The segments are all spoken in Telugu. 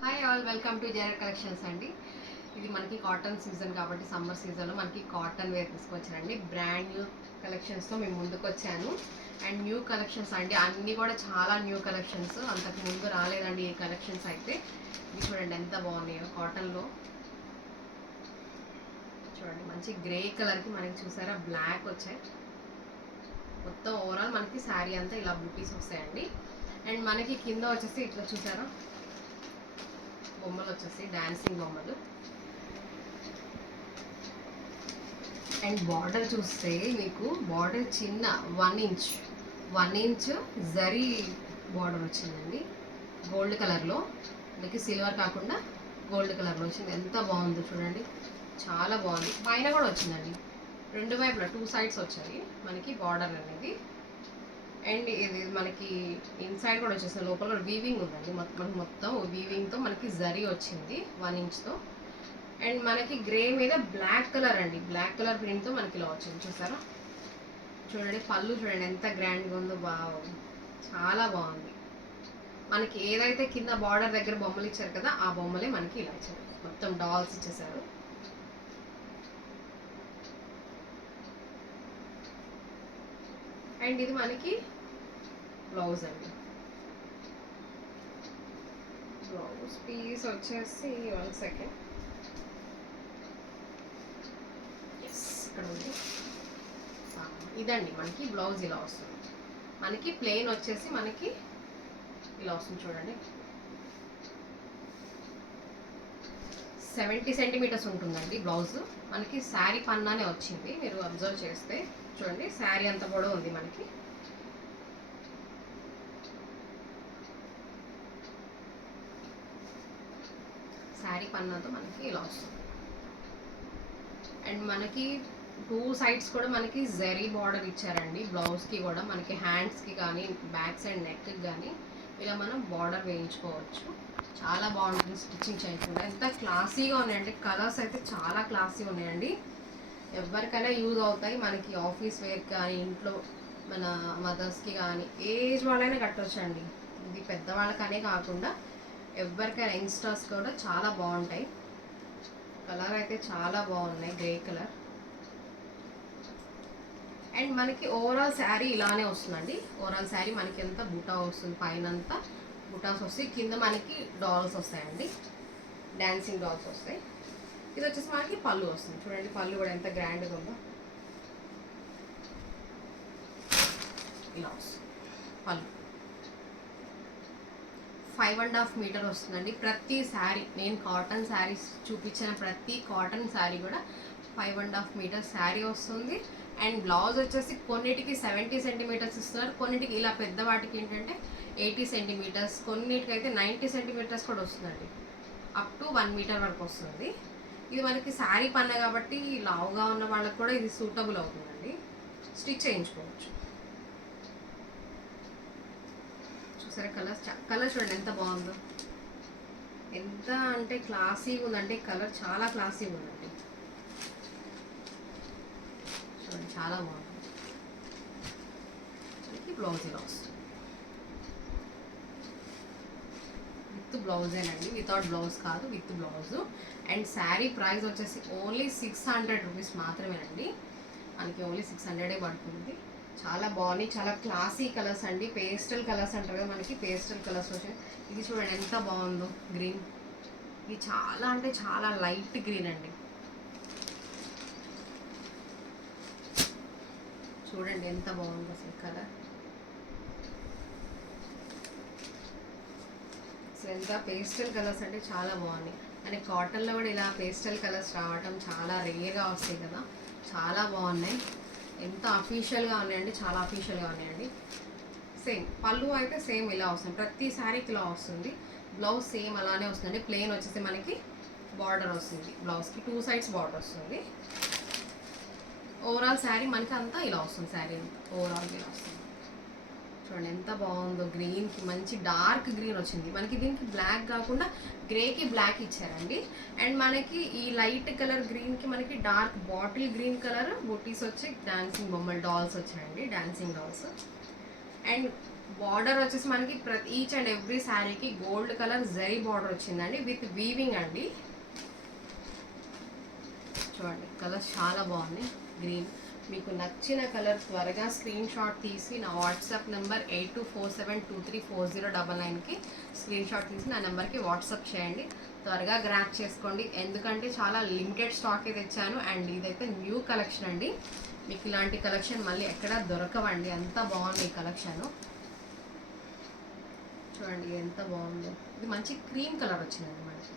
హాయ్ ఆల్, వెల్కమ్ టు జెరర్ కలెక్షన్స్ అండి. ఇది మనకి కాటన్ సీజన్ కాబట్టి సమ్మర్ సీజన్లో మనకి కాటన్ వేర్ తీసుకొచ్చానండి. బ్రాండ్ న్యూ కలెక్షన్స్తో మేము ముందుకు వచ్చాను. అండ్ న్యూ కలెక్షన్స్ అండి, అన్నీ కూడా చాలా న్యూ కలెక్షన్స్. అంతకు ముందు రాలేదండి ఈ కలెక్షన్స్ అయితే. ఇది చూడండి ఎంత బాగున్నాయో కాటన్లో. చూడండి మంచి గ్రే కలర్కి మనకి చూసారా బ్లాక్ వచ్చాయి. మొత్తం ఓవరాల్ మనకి శారీ అంతా ఇలా బూటీస్ వస్తాయండి. అండ్ మనకి కింద వచ్చేసి ఇట్లా చూసారా బొమ్మలు వచ్చేసి డాన్సింగ్ బొమ్మలు. అండ్ బార్డర్ చూస్తే మీకు బార్డర్ చిన్న 1 ఇంచ్ జరీ బార్డర్ వచ్చిందండి. గోల్డ్ కలర్లో మనకి సిల్వర్ కాకుండా గోల్డ్ కలర్లో వచ్చింది. ఎంత బాగుందో చూడండి, చాలా బాగుంది. పైన కూడా వచ్చిందండి, రెండు వైపులా 2 సైడ్స్ వచ్చాయి మనకి బార్డర్ అనేది. అండ్ ఇది మనకి ఇన్సైడ్ కూడా వచ్చేసి లోపల వీవింగ్ ఉందండి. మొత్తం వీవింగ్తో మనకి జరీ వచ్చింది 1 ఇంచ్తో. అండ్ మనకి గ్రే మీద బ్లాక్ కలర్ అండి, బ్లాక్ కలర్ ప్రింట్తో మనకి ఇలా వచ్చింది చూసారా. చూడండి పళ్ళు చూడండి ఎంత గ్రాండ్గా ఉందో, బాగుంది, చాలా బాగుంది. మనకి ఏదైతే కింద బార్డర్ దగ్గర బొమ్మలు ఇచ్చారు కదా, ఆ బొమ్మలే మనకి ఇలా ఇచ్చారు. మొత్తం డాల్స్ ఇచ్చేసారు. అండ్ ఇది మనకి బ్లౌజ్ అండి. బ్లౌజ్ పీస్ వచ్చేసి 1 సెకండ్, ఇక్కడ ఉంది. ఇదండి మనకి బ్లౌజ్ ఇలా వస్తుంది. మనకి ప్లెయిన్ వచ్చేసి మనకి ఇలా వస్తుంది చూడండి. 70 సెంటీమీటర్స్ ఉంటుందండి బ్లౌజ్. మనకి శారీ పన్నానే వచ్చింది, మీరు అబ్జర్వ్ చేస్తే చూడండి శారీ అంతా కూడా ఉంది మనకి. శారీ పన్నాతో మనకి ఇలా వస్తుంది. అండ్ మనకి 2 సైడ్స్ కూడా మనకి జరీ బార్డర్ ఇచ్చారండి. బ్లౌజ్కి కూడా మనకి హ్యాండ్స్కి కానీ బ్యాక్ సైడ్ నెక్కి కానీ ఇలా మనం బార్డర్ వేయించుకోవచ్చు. చాలా బాగుంటుంది స్టిచ్చింగ్ చేయకుండా. ఎంత క్లాసీగా ఉన్నాయండి, కలర్స్ అయితే చాలా క్లాసీగా ఉన్నాయండి. ఎవరికైనా యూజ్ అవుతాయి. మనకి ఆఫీస్ వేర్ కానీ ఇంట్లో మన మదర్స్కి కానీ ఏజ్ వాళ్ళైనా కట్టొచ్చండి. ఇది పెద్దవాళ్ళకనే కాకుండా ఎవరికైనా యంగ్స్టర్స్ కూడా చాలా బాగుంటాయి. కలర్ అయితే చాలా బాగున్నాయి, గ్రే కలర్. అండ్ మనకి ఓవరాల్ శారీ ఇలానే వస్తుందండి. ఓవరాల్ శారీ మనకి ఎంత బుటా వస్తుంది, పైన అంతా బుటాస్ వస్తాయి, కింద మనకి డాల్స్ వస్తాయండి, డాన్సింగ్ డాల్స్ వస్తాయి. ఇది వచ్చేసి మనకి పళ్ళు వస్తుంది. చూడండి పళ్ళు కూడా ఎంత గ్రాండ్గా ఉందో, ఇలా వస్తుంది పళ్ళు. 5.5 మీటర్ వస్తుందండి ప్రతి శారీ. నేను కాటన్ శారీస్ చూపించిన ప్రతి కాటన్ శారీ కూడా 5.5 మీటర్ శారీ వస్తుంది. అండ్ బ్లౌజ్ వచ్చేసి కొన్నిటికి 70 సెంటీమీటర్స్ ఇస్తున్నారు, కొన్నిటికి ఇలా పెద్ద వాటికి ఏంటంటే 80 సెంటీమీటర్స్, కొన్నిటికి అయితే 90 సెంటీమీటర్స్ కూడా వస్తుందండి. అప్ టు 1 మీటర్ వరకు వస్తుంది. ఇది మనకి శారీ పన్న కాబట్టి లావుగా ఉన్న వాళ్ళకి కూడా ఇది సూటబుల్ అవుతుందండి, స్టిచ్ చేయించుకోవచ్చు. చూసారా కలర్ చూడండి ఎంత బాగుందో, ఎంత అంటే క్లాసీగా ఉందంటే కలర్ చాలా క్లాసీగా ఉందండి. చూడండి చాలా బాగుంది. బ్లౌజ్ ఇలా వస్తుంది, విత్ బ్లౌజేనండి, వితౌట్ బ్లౌజ్ కాదు, with blouse. And sari price వచ్చేసి ఓన్లీ 600 రూపీస్ మాత్రమేనండి. మనకి ఓన్లీ 600 పడుతుంది. చాలా బాగున్నాయి, చాలా క్లాసీ కలర్స్ అండి. పేస్టల్ కలర్స్ అంటారు కదా, మనకి పేస్టల్ కలర్స్ వచ్చాయి. ఇది చూడండి ఎంత బాగుందో గ్రీన్. ఇది చాలా అంటే చాలా లైట్ గ్రీన్ అండి. చూడండి ఎంత బాగుందో అసలు కలర్. అసలు ఎంత పేస్టల్ కలర్స్ అంటే చాలా బాగున్నాయి. అండ్ కాటన్లో కూడా ఇలా పేస్టల్ కలర్స్ రావటం చాలా రేర్గా వస్తాయి కదా, చాలా బాగున్నాయి. ఎంత అఫీషియల్గా ఉన్నాయండి, చాలా అఫీషియల్గా ఉన్నాయండి. సేమ్ పళ్ళు అయితే సేమ్ ఇలా వస్తుంది, ప్రతి శారీకి ఇలా వస్తుంది. బ్లౌజ్ సేమ్ అలానే వస్తుంది. ప్లెయిన్ వచ్చేసి మనకి బార్డర్ వస్తుంది, బ్లౌజ్కి 2 సైడ్స్ బార్డర్ వస్తుంది. ఓవరాల్ శారీ మనకి అంతా ఇలా వస్తుంది. శారీ అంతా ఓవరాల్ ఇలా వస్తుంది. చూడండి ఎంత బాగుందో, గ్రీన్కి మంచి డార్క్ గ్రీన్ వచ్చింది మనకి. దీనికి బ్లాక్ కాకుండా గ్రేకి బ్లాక్ ఇచ్చారండి. అండ్ మనకి ఈ లైట్ కలర్ గ్రీన్కి మనకి dark bottle green colour buttis వచ్చి డాన్సింగ్ బొమ్మలు డాల్స్ వచ్చాయండి, డాన్సింగ్ డాల్స్. అండ్ బార్డర్ వచ్చేసి మనకి ఈచ్ అండ్ ఎవ్రీ శారీకి గోల్డ్ కలర్ జరీ బార్డర్ వచ్చిందండి విత్ వీవింగ్ అండి. చూడండి కలర్స్ చాలా బాగున్నాయి. గ్రీన్, మీకు నచ్చిన కలర్ త్వరగా స్క్రీన్ షాట్ తీసి నా వాట్సాప్ నెంబర్ 8247234099కి స్క్రీన్ షాట్ తీసి నా నెంబర్కి వాట్సాప్ చేయండి. త్వరగా గ్రాప్ చేసుకోండి, ఎందుకంటే చాలా లిమిటెడ్ స్టాకే తెచ్చాను. అండ్ ఇదైతే న్యూ కలెక్షన్ అండి. మీకు ఇలాంటి కలెక్షన్ మళ్ళీ ఎక్కడా దొరకవండి, అంత బాగుంది ఈ కలెక్షన్. చూడండి ఎంత బాగుందో. ఇది మంచి క్రీమ్ కలర్ వచ్చిందండి మనకి.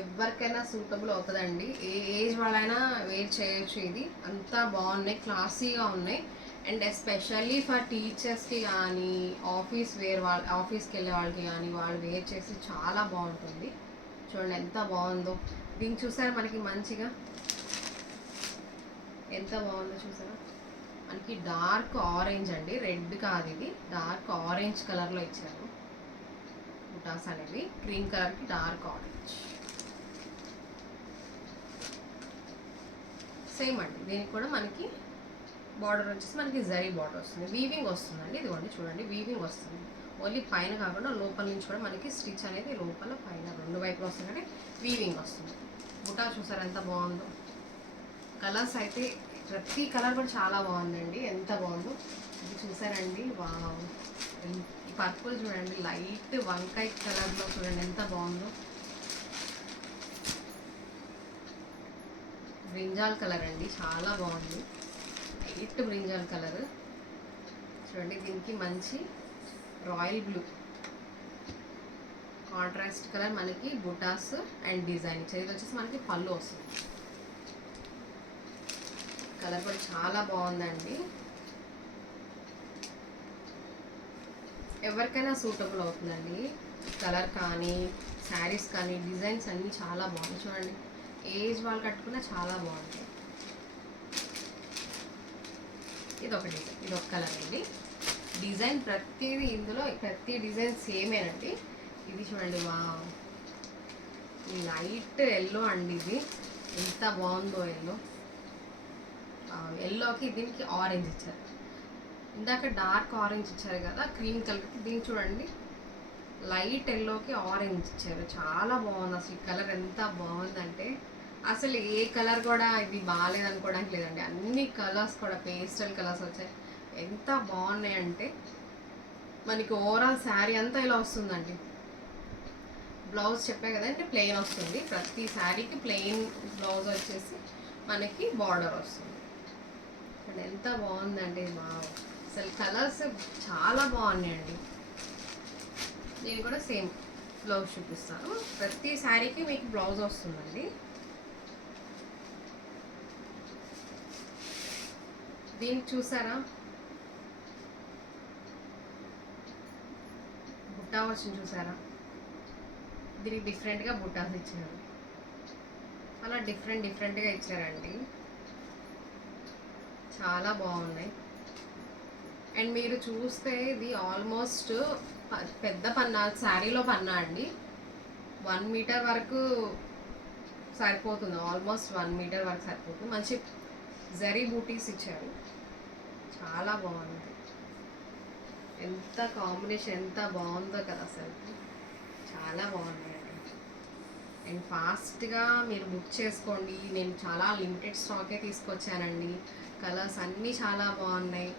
ఎవరికైనా సూటబుల్ అవుతుందండి, ఏ ఏజ్ వాళ్ళైనా వేర్ చేయొచ్చు. ఇది అంతా బాగున్నాయి, క్లాసీగా ఉన్నాయి. అండ్ ఎస్పెషల్లీ ఫర్ టీచర్స్కి కానీ ఆఫీస్కి వెళ్ళే వాళ్ళకి కానీ వాళ్ళు వేర్ చేసి చాలా బాగుంటుంది. చూడండి ఎంత బాగుందో. దీన్ని చూసారా మనకి మంచిగా ఎంత బాగుందో చూసారా. మనకి డార్క్ ఆరెంజ్ అండి, రెడ్ కాదు ఇది, డార్క్ ఆరెంజ్ కలర్లో ఇచ్చారు బుటాస్ అనేవి. క్రీమ్ కలర్కి డార్క్ ఆరెంజ్ సేమ్ అండి. దీనికి కూడా మనకి బార్డర్ వచ్చేసి మనకి జరీ బార్డర్ వస్తుంది, వీవింగ్ వస్తుందండి. ఇదిగోండి చూడండి వీవింగ్ వస్తుంది. ఓన్లీ పైన కాకుండా లోపల నుంచి కూడా మనకి స్టిచ్ అనేది లోపల పైన రెండు వైపులు వస్తుందంటే వీవింగ్ వస్తుంది. బుటా చూసారా ఎంత బాగుందో. కలర్స్ అయితే ప్రతి కలర్ కూడా చాలా బాగుందండి, ఎంత బాగుందో. ఇది చూసారండి, వావ్. ఈ పర్పుల్ చూడండి, లైట్ వంకాయ కలర్లో చూడండి ఎంత బాగుందో. బ్రింజాల్ కలర్ అండి, చాలా బాగుంది. లైట్ బ్రింజాల్ కలర్ చూడండి. దీనికి మంచి రాయల్ బ్లూ కాంట్రాస్ట్ కలర్ మనకి బుటాస్ అండ్ డిజైన్ ఇచ్చేది. ఇది వచ్చేసి మనకి పళ్ళు వస్తుంది. కలర్ కూడా చాలా బాగుందండి, ఎవరికైనా సూటబుల్ అవుతుందండి. కలర్ కానీ శారీస్ కానీ డిజైన్స్ అన్నీ చాలా బాగుంది. చూడండి ఏజ్ వాళ్ళు కట్టుకున్నా చాలా బాగుంటాయి. ఇది ఒక డిజైన్, ఇది ఒక కలర్ అండి. డిజైన్ ప్రతిదీ ఇందులో ప్రతి డిజైన్ సేమేనండి. ఇది చూడండి, వావ్ లైట్ ఎల్లో అండి. ఇది ఎంత బాగుందో ఎల్లో. ఎల్లోకి దీనికి ఆరెంజ్ ఇచ్చారు. ఇందాక డార్క్ ఆరెంజ్ ఇచ్చారు కదా క్రీమ్ కలర్కి, దీనికి చూడండి లైట్ ఎల్లోకి ఆరెంజ్ ఇచ్చారు. చాలా బాగుంది అసలు. ఈ కలర్ ఎంత బాగుందంటే అసలు ఏ కలర్ కూడా ఇది బాగాలేదు అనుకోవడానికి లేదండి. అన్ని కలర్స్ కూడా పేస్టల్ కలర్స్ వచ్చాయి, ఎంత బాగున్నాయంటే. మనకి ఓవరాల్ శారీ అంతా ఇలా వస్తుందండి. బ్లౌజ్ చెప్పే కదండి ప్లెయిన్ వస్తుంది. ప్రతి శారీకి ప్లెయిన్ బ్లౌజ్ వచ్చేసి మనకి బార్డర్ వస్తుంది. ఎంత బాగుందండి, వావ్. అసలు కలర్స్ చాలా బాగున్నాయండి. నేను కూడా సేమ్ బ్లౌజ్ చూపిస్తాను. ప్రతి శారీకి మీకు బ్లౌజ్ వస్తుందండి. దీనికి చూసారా బుట్టా వచ్చింది చూసారా. దీనికి డిఫరెంట్గా బుట్టాస్ ఇచ్చారు, అలా డిఫరెంట్గా ఇచ్చారండి. చాలా బాగున్నాయి. అండ్ మీరు చూస్తే ఇది ఆల్మోస్ట్ పెద్ద పన్నా, శారీలో పన్నా అండి. 1 మీటర్ వరకు సరిపోతుంది, ఆల్మోస్ట్ 1 మీటర్ వరకు సరిపోతుంది. మంచి జరీ బూటీస్ ఇచ్చారు, చాలా బాగుంది. ఎంత కాంబినేషన్ ఎంత బాగుందో కదా అసలు, చాలా బాగున్నాయండి. అండ్ ఫాస్ట్గా మీరు బుక్ చేసుకోండి. నేను చాలా లిమిటెడ్ స్టాకే తీసుకొచ్చానండి. కలర్స్ అన్నీ చాలా బాగున్నాయి.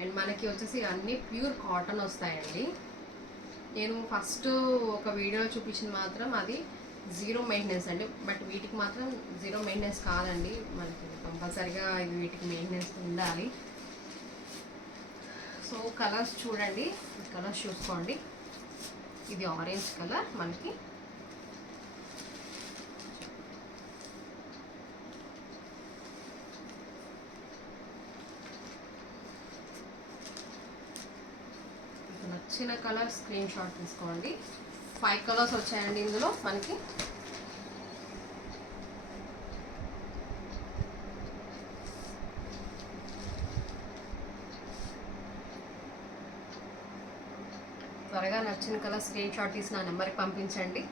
అండ్ మనకి వచ్చేసి అన్నీ ప్యూర్ కాటన్ వస్తాయండి. నేను ఫస్ట్ ఒక వీడియో చూపించింది మాత్రం అది జీరో మెయింటెనెన్స్ అండి, బట్ వీటికి మాత్రం జీరో మెయింటెనెన్స్ కాదండి. మనకి కంపల్సరీగా ఇది వీటికి మెయింటెనెన్స్ ఉండాలి. సో కలర్స్ చూడండి, కలర్స్ చూసుకోండి. ఇది ఆరెంజ్ కలర్ మనకి, నచ్చిన కలర్ స్క్రీన్ షాట్ తీసుకోండి. 5 కలర్స్ వచ్చాయండి ఇందులో మనకి. త్వరగా నచ్చిన కలర్ స్క్రీన్ షాట్ తీసి నా నెంబర్కి పంపించండి.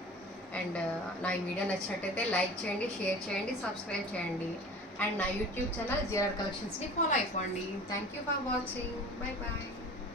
అండ్ నా ఈ వీడియో నచ్చినట్టయితే లైక్ చేయండి, షేర్ చేయండి, సబ్స్క్రైబ్ చేయండి. అండ్ నా యూట్యూబ్ ఛానల్ జిఆర్ కలెక్షన్స్ని ఫాలో అయిపోండి. Thank you for watching. Bye bye.